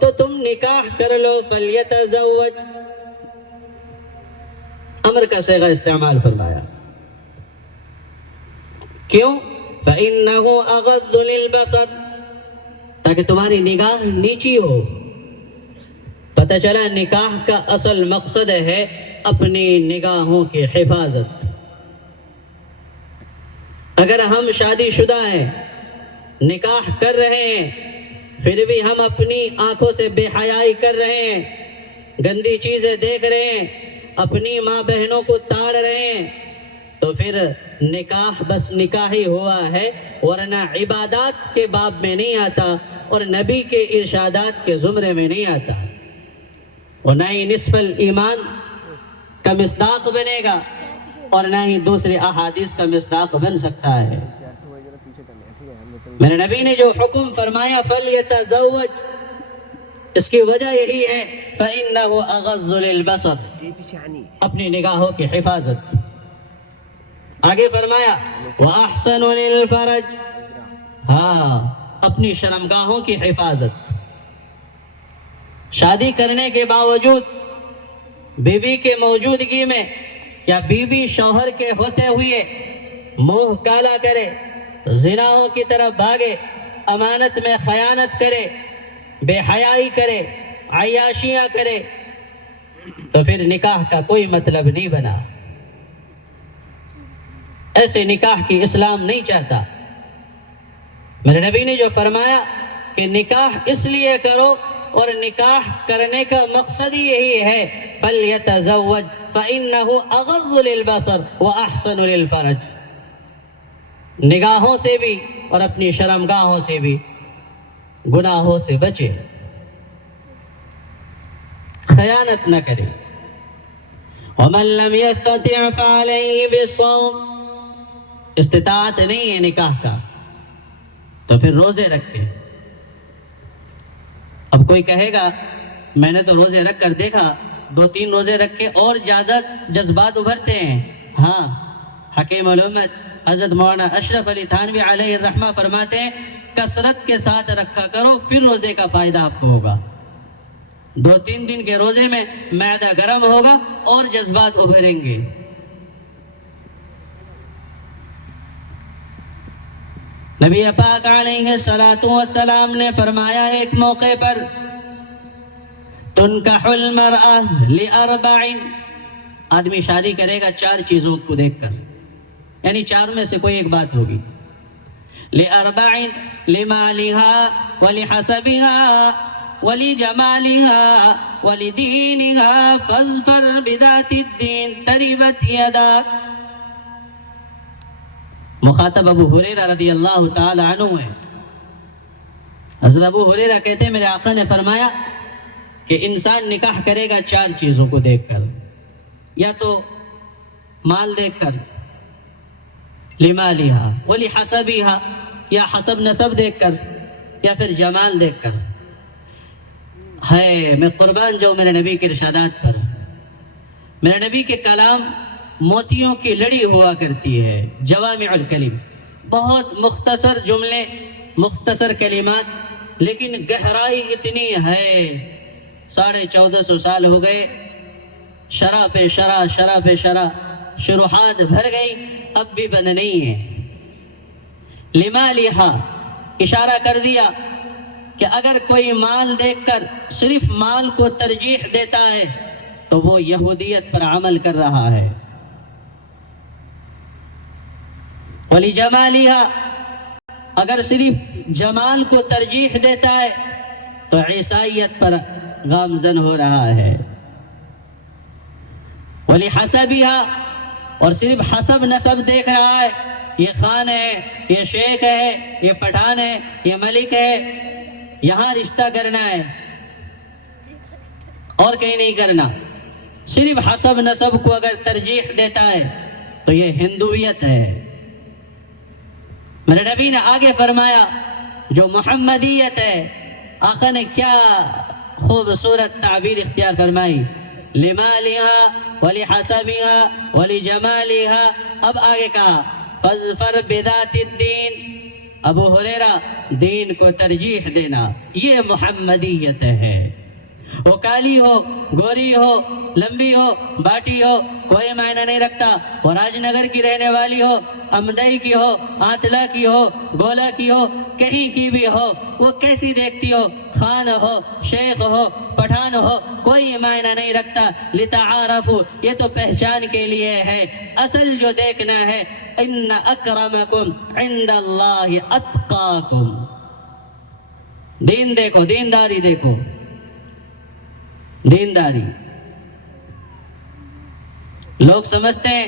تو تم نکاح کر لو. فلیتزوج، امر کا صیغہ استعمال فرمایا. کیوں؟ فَإِنَّهُ أَغَضُّ لِلْبَصَرِ، تاکہ تمہاری نگاہ نیچی ہو. پتہ چلا نکاح کا اصل مقصد ہے اپنی نگاہوں کی حفاظت. اگر ہم شادی شدہ ہیں، نکاح کر رہے ہیں، پھر بھی ہم اپنی آنکھوں سے بے حیائی کر رہے ہیں، گندی چیزیں دیکھ رہے ہیں، اپنی ماں بہنوں کو تاڑ رہے ہیں، تو پھر نکاح بس نکاح ہی ہوا ہے، ورنہ عبادات کے باب میں نہیں آتا اور نبی کے ارشادات کے زمرے میں نہیں آتا، اور نہ ہی نصف الایمان کا مصداق بنے گا اور نہ ہی دوسرے احادیث کا مصداق بن سکتا ہے. میرے نبی نے جو حکم فرمایا فَلْيَتَزَوَّجْ، اس کی وجہ یہی ہے فَإِنَّهُ أَغَضُّ لِلْبَصَرِ، اپنی نگاہوں کی حفاظت. آگے فرمایا وَأَحْسَنُ لِلْفَرَجْ، ہاں اپنی شرمگاہوں کی حفاظت. شادی کرنے کے باوجود بیوی کے موجودگی میں یا بیوی شوہر کے ہوتے ہوئے منہ کالا کرے، زناؤں کی طرف بھاگے، امانت میں خیانت کرے، بے حیائی کرے، عیاشیاں کرے، تو پھر نکاح کا کوئی مطلب نہیں بنا. ایسے نکاح کی اسلام نہیں چاہتا. میرے نبی نے جو فرمایا کہ نکاح اس لیے کرو اور نکاح کرنے کا مقصد ہی یہی ہے فَلْيَتَزَوَّجْ فَإِنَّهُ أَغَضُّ لِلْبَصَرِ وَأَحْسَنُ لِلْفَرَجِ، نگاہوں سے بھی اور اپنی شرمگاہوں سے بھی گناہوں سے بچے، خیانت نہ کرے. وَمَن لَّمْ يَسْتَطِعْ فَعَلَيْهِ بِالصَّوْمِ، استطاعت نہیں ہے نکاح کا تو پھر روزے رکھے. اب کوئی کہے گا میں نے تو روزے رکھ کر دیکھا، 2-3 روزے رکھے اور جذبات ابھرتے ہیں. ہاں، حکیم الامت حضرت مولانا اشرف علی تھانوی علیہ الرحمہ فرماتے ہیں کثرت کے ساتھ رکھا کرو، پھر روزے کا فائدہ آپ کو ہوگا. 2-3 دن کے روزے میں معدہ گرم ہوگا اور جذبات ابھریں گے. نبی پاک علیہ السلام نے فرمایا ایک موقع پر تنکح المرأة لأربع، آدمی شادی کرے گا 4 چیزوں کو دیکھ کر، یعنی 4 میں سے کوئی ایک بات ہوگی. لأربع لمالها ولحسبها ولجمالها ولدينها فاظفر بذات الدين تربت يداك. مخاطب ابو ہریرہ رضی اللہ تعالی عنہ ہے. حضرت ابو ہریرہ کہتے ہیں میرے آقا نے فرمایا کہ انسان نکاح کرے گا 4 چیزوں کو دیکھ کر، یا تو مال دیکھ کر، لمالها ولحسبها یا حسب نسب دیکھ کر، یا پھر جمال دیکھ کر. ہے میں قربان جاؤں میرے نبی کے ارشادات پر. میرے نبی کے کلام موتیوں کی لڑی ہوا کرتی ہے، جوامع الکلم، بہت مختصر جملے، مختصر کلمات، لیکن گہرائی اتنی ہے. 1450 سال ہو گئے، شرح پہ شرح، شرح پہ شرح، شروحات بھر گئی، اب بھی بند نہیں ہے. لمالہا، اشارہ کر دیا کہ اگر کوئی مال دیکھ کر صرف مال کو ترجیح دیتا ہے تو وہ یہودیت پر عمل کر رہا ہے. وَلِجَمَالِهَا، اگر صرف جمال کو ترجیح دیتا ہے تو عیسائیت پر گامزن ہو رہا ہے. وَلِحَسَبِهَا، اور صرف حسب نسب دیکھ رہا ہے، یہ خان ہے، یہ شیخ ہے، یہ پٹھان ہے، یہ ملک ہے، یہاں رشتہ کرنا ہے اور کہیں نہیں کرنا. صرف حسب نسب کو اگر ترجیح دیتا ہے تو یہ ہندویت ہے. میرے نبی نے آگے فرمایا جو محمدیت ہے، آقا نے کیا خوبصورت تعبیر اختیار فرمائی، لمالها ولحسبها ولجمالها. اب آگے کہا فاظفر بذات الدین، ابو ہریرہ دین کو ترجیح دینا، یہ محمدیت ہے۔ وہ کالی ہو، گوری ہو، لمبی ہو، باٹی ہو، کوئی معنی نہیں رکھتا۔ وہ راج نگر کی رہنے والی ہو، امدئی کی ہو، آتلا کی ہو، گولا کی ہو، کہیں کی بھی ہو، وہ کیسی دیکھتی ہو، خان ہو، شیخ ہو، پٹھان ہو، کوئی معنی نہیں رکھتا۔ لتعارفوا، یہ تو پہچان کے لیے ہے، اصل جو دیکھنا ہے ان اکرمکم عند اللہ اتقاکم۔ دین دیکھو، دینداری دیکھو، دینداری۔ لوگ سمجھتے ہیں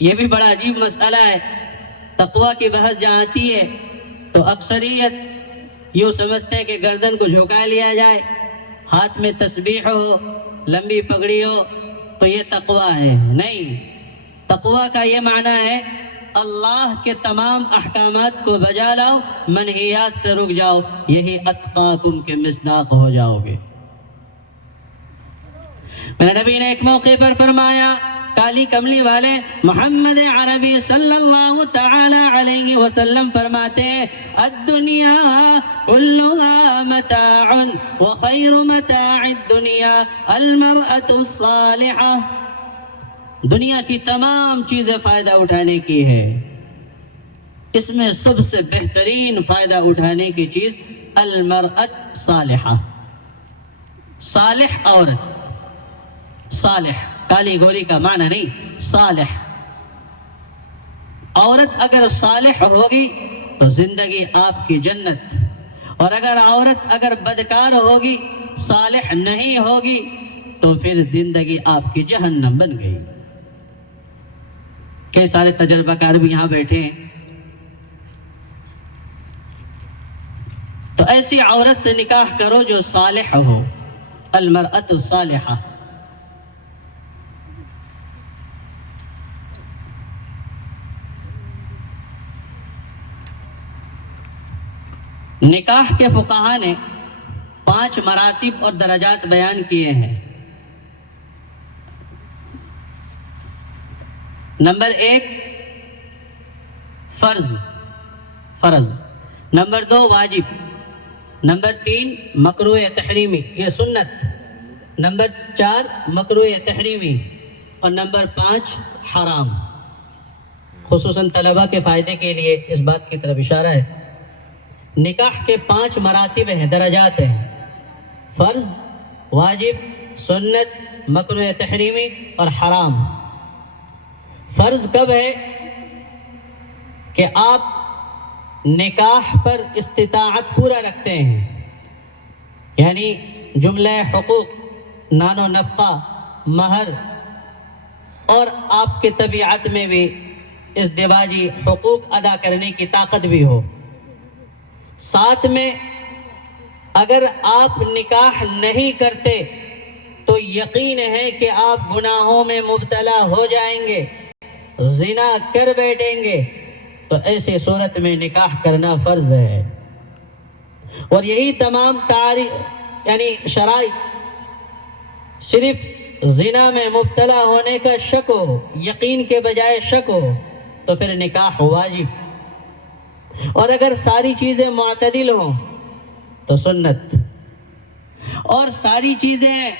یہ بھی بڑا عجیب مسئلہ ہے، تقویٰ کی بحث جہاں آتی ہے تو اکثریت یوں سمجھتے ہیں کہ گردن کو جھکا لیا جائے، ہاتھ میں تسبیح ہو، لمبی پگڑی ہو تو یہ تقویٰ ہے۔ نہیں، تقویٰ کا یہ معنی ہے اللہ کے تمام احکامات کو بجا لاؤ، منہیات سے رک جاؤ، یہی اتقاکم کے مصداق ہو جاؤ گے۔ میرے نبی نے ایک موقع پر فرمایا، کالی کملی والے محمد عربی صلی اللہ تعالی علیہ وسلم فرماتے ہیں، الدنیا کلها متاع وخیر متاع الدنیا المرأة الصالحہ۔ دنیا کی تمام چیزیں فائدہ اٹھانے کی ہے، اس میں سب سے بہترین فائدہ اٹھانے کی چیز المرأة صالحہ، صالح عورت۔ صالح کالی گوری کا معنی نہیں، صالح عورت اگر صالح ہوگی تو زندگی آپ کی جنت، اور اگر عورت اگر بدکار ہوگی، صالح نہیں ہوگی تو پھر زندگی آپ کی جہنم بن گئی۔ کئی سارے تجربہ کار بھی یہاں بیٹھے ہیں، تو ایسی عورت سے نکاح کرو جو صالح ہو، المرأة الصالحہ۔ نکاح کے فقہا نے 5 مراتب اور درجات بیان کیے ہیں۔ نمبر 1 فرض، نمبر 2 واجب، نمبر 3 مکروہ تحریمی، یہ سنت، نمبر 4 مکروہ تحریمی، اور نمبر 5 حرام۔ خصوصاً طلبہ کے فائدے کے لیے اس بات کی طرف اشارہ ہے، نکاح کے 5 مراتب ہیں، درجات ہیں، فرض، واجب، سنت، مکروہ تحریمی اور حرام۔ فرض کب ہے کہ آپ نکاح پر استطاعت پورا رکھتے ہیں، یعنی جملہ حقوق، نان و نفقہ، مہر، اور آپ کی طبیعت میں بھی ازدواجی حقوق ادا کرنے کی طاقت بھی ہو۔ ساتھ میں اگر آپ نکاح نہیں کرتے تو یقین ہے کہ آپ گناہوں میں مبتلا ہو جائیں گے، زنا کر بیٹھیں گے، تو ایسی صورت میں نکاح کرنا فرض ہے۔ اور یہی تمام یعنی شرائط، صرف زنا میں مبتلا ہونے کا شک ہو، یقین کے بجائے شک ہو تو پھر نکاح واجب، اور اگر ساری چیزیں معتدل ہوں تو سنت، اور ساری چیزیں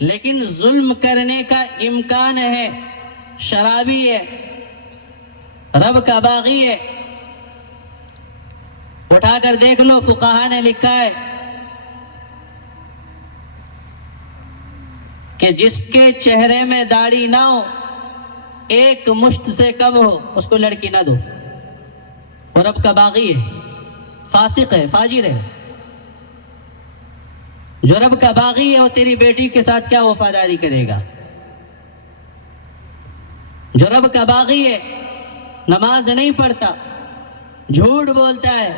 لیکن ظلم کرنے کا امکان ہے، شرابی ہے، رب کا باغی ہے، اٹھا کر دیکھ لو، فقہا نے لکھا ہے کہ جس کے چہرے میں داڑھی نہ ہو، 1 مشت سے کم ہو، اس کو لڑکی نہ دو، اور رب کا باغی ہے، فاسق ہے، فاجر ہے۔ جو رب کا باغی ہے وہ تیری بیٹی کے ساتھ کیا وفاداری کرے گا؟ جو رب کا باغی ہے، نماز نہیں پڑھتا، جھوٹ بولتا ہے،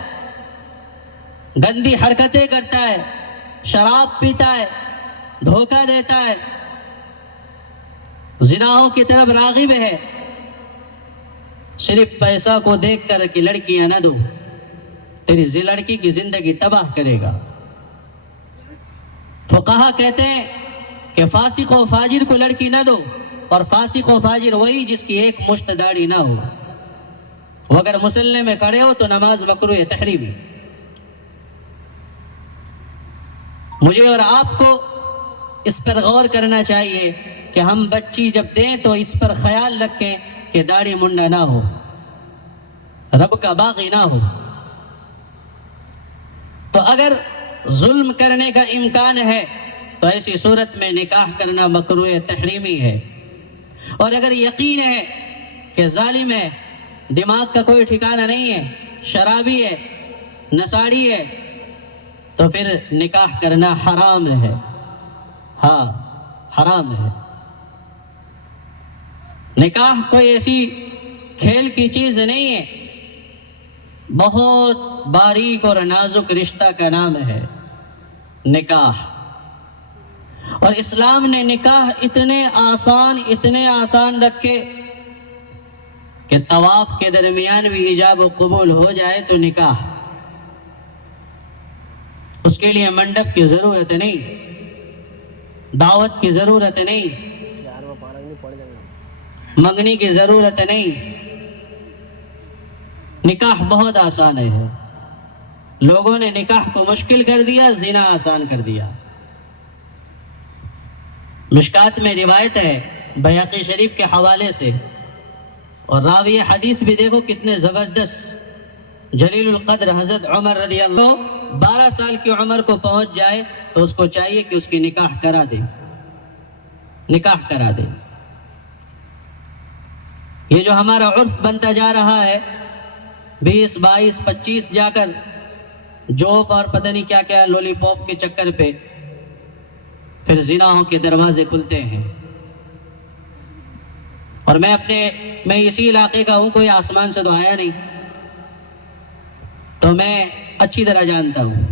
گندی حرکتیں کرتا ہے، شراب پیتا ہے، دھوکہ دیتا ہے، زناؤں کی طرف راغب ہے، صرف پیسہ کو دیکھ کر کہ لڑکیاں نہ دو، تیری لڑکی کی زندگی تباہ کرے گا۔ فقہا کہتے ہیں کہ فاسق و فاجر کو لڑکی نہ دو، اور فاسق و فاجر وہی جس کی 1 مشت داڑھی نہ ہو۔ وہ اگر مصلی میں کھڑے ہو تو نماز مکروہ تحریمی. مجھے اور آپ کو اس پر غور کرنا چاہیے کہ ہم بچی جب دیں تو اس پر خیال رکھیں کہ داڑھی منڈا نہ ہو، رب کا باغی نہ ہو. تو اگر ظلم کرنے کا امکان ہے تو ایسی صورت میں نکاح کرنا مکروہ تحریمی ہے. اور اگر یقین ہے کہ ظالم ہے، دماغ کا کوئی ٹھکانہ نہیں ہے، شرابی ہے، نصاڑی ہے، تو پھر نکاح کرنا حرام ہے. ہاں حرام ہے. نکاح کوئی ایسی کھیل کی چیز نہیں ہے، بہت باریک اور نازک رشتہ کا نام ہے نکاح. اور اسلام نے نکاح اتنے آسان رکھے کہ طواف کے درمیان بھی ایجاب و قبول ہو جائے تو نکاح. اس کے لیے منڈپ کی ضرورت نہیں، دعوت کی ضرورت نہیں، منگنی کی ضرورت نہیں. نکاح بہت آسان ہے. لوگوں نے نکاح کو مشکل کر دیا، زنا آسان کر دیا. مشکات میں روایت ہے بیہقی شریف کے حوالے سے، اور راوی حدیث بھی دیکھو کتنے زبردست، جلیل القدر حضرت عمر رضی اللہ 12 سال کی عمر کو پہنچ جائے تو اس کو چاہیے کہ اس کی نکاح کرا دے. یہ جو ہمارا عرف بنتا جا رہا ہے 20 22 25 جا کر جوب اور پتہ نہیں کیا کیا لولی پاپ کے چکر پہ پھر زناؤں کے دروازے کھلتے ہیں. اور میں اسی علاقے کا ہوں، کوئی آسمان سے تو آیا نہیں، تو میں اچھی طرح جانتا ہوں.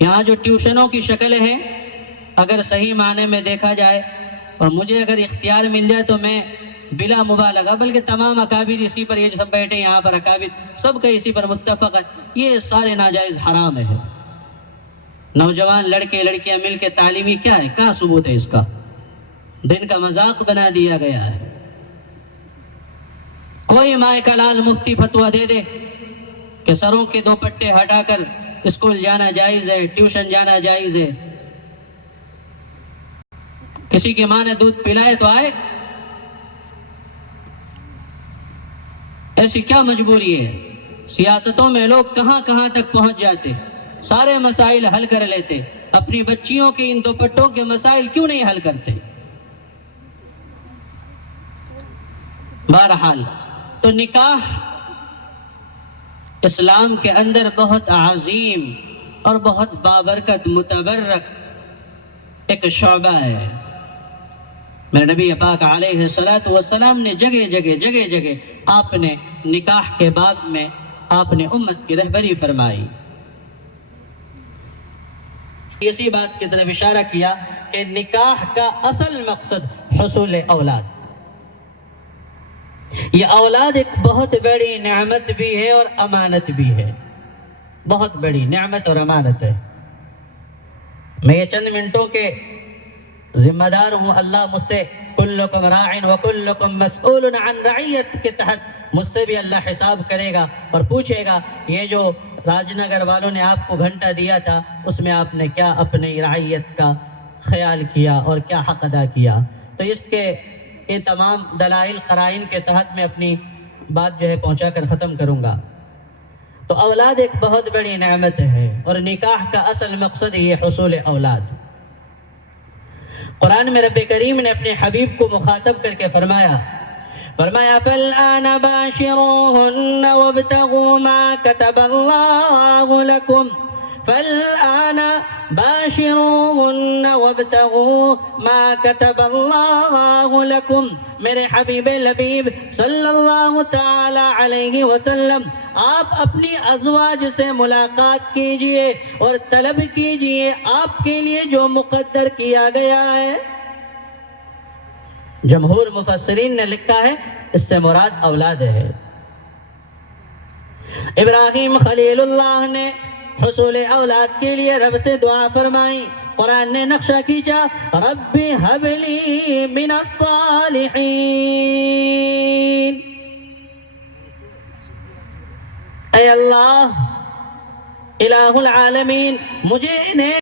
یہاں جو ٹیوشنوں کی شکل ہیں اگر صحیح معنی میں دیکھا جائے اور مجھے اگر اختیار مل جائے تو میں بلا مبالغہ، بلکہ تمام اکابر اسی پر، یہ جو سب بیٹھے یہاں پر اکابر سب کا اسی پر متفق ہے، یہ سارے ناجائز حرام ہے. نوجوان لڑکے لڑکیاں مل کے تعلیمی کیا ہے، کہاں ثبوت ہے اس کا؟ دن کا مذاق بنا دیا گیا ہے. کوئی مائے کا لال مفتی فتویٰ دے دے کہ سروں کے 2 پٹے ہٹا کر اسکول جانا جائز ہے، ٹیوشن جانا جائز ہے. کسی کی ماں نے دودھ پلائے تو آئے، ایسی کیا مجبوری ہے؟ سیاستوں میں لوگ کہاں کہاں تک پہنچ جاتے، سارے مسائل حل کر لیتے، اپنی بچیوں کے ان 2 پٹوں کے مسائل کیوں نہیں حل کرتے؟ بہرحال تو نکاح اسلام کے اندر بہت عظیم اور بہت بابرکت متبرک ایک شعبہ ہے. میرے نبی پاک علیہ السلام نے جگہ آپ نے نکاح کے باب میں آپ نے امت کی رہبری فرمائی. اسی بات کی طرف اشارہ کیا کہ نکاح کا اصل مقصد حصول اولاد. یہ اولاد ایک بہت بڑی نعمت بھی ہے اور امانت بھی ہے، بہت بڑی نعمت اور امانت ہے. میں یہ چند منٹوں کے ذمہ دار ہوں. اللہ مجھ سے کلکم راعٍ وکلکم مسئول عن رعیت کے تحت مجھ سے بھی اللہ حساب کرے گا اور پوچھے گا یہ جو راج نگر والوں نے آپ کو گھنٹہ دیا تھا اس میں آپ نے کیا اپنی رعیت کا خیال کیا اور کیا حق ادا کیا. تو اس کے یہ تمام دلائل قرائن کے تحت میں اپنی بات جو ہے پہنچا کر ختم کروں گا. تو اولاد ایک بہت بڑی نعمت ہے اور نکاح کا اصل مقصد یہ حصول اولاد. قرآن میں رب کریم نے اپنے حبیب کو مخاطب کر کے فرمایا فَالْآنَ بَاشِرُوهُنَّ وَابْتَغُوا مَا كَتَبَ اللَّهُ لَكُمْ فَالْآنَ بَاشِرُوهُنَّ وَابْتَغُوا مَا كَتَبَ اللَّهُ لَكُمْ. میرے حبیب لبیب صلی اللہ تعالی علیہ وسلم آپ اپنی ازواج سے ملاقات کیجئے اور طلب کیجئے آپ کے لیے جو مقدر کیا گیا ہے. جمہور مفسرین نے لکھا ہے اس سے مراد اولاد ہے. ابراہیم خلیل اللہ نے حصول اولاد کے لیے رب سے دعا فرمائی. قرآن نے نقشہ کھینچا رب ہب لی من الصالحین. اے اللہ الہ العالمین، مجھے انہیں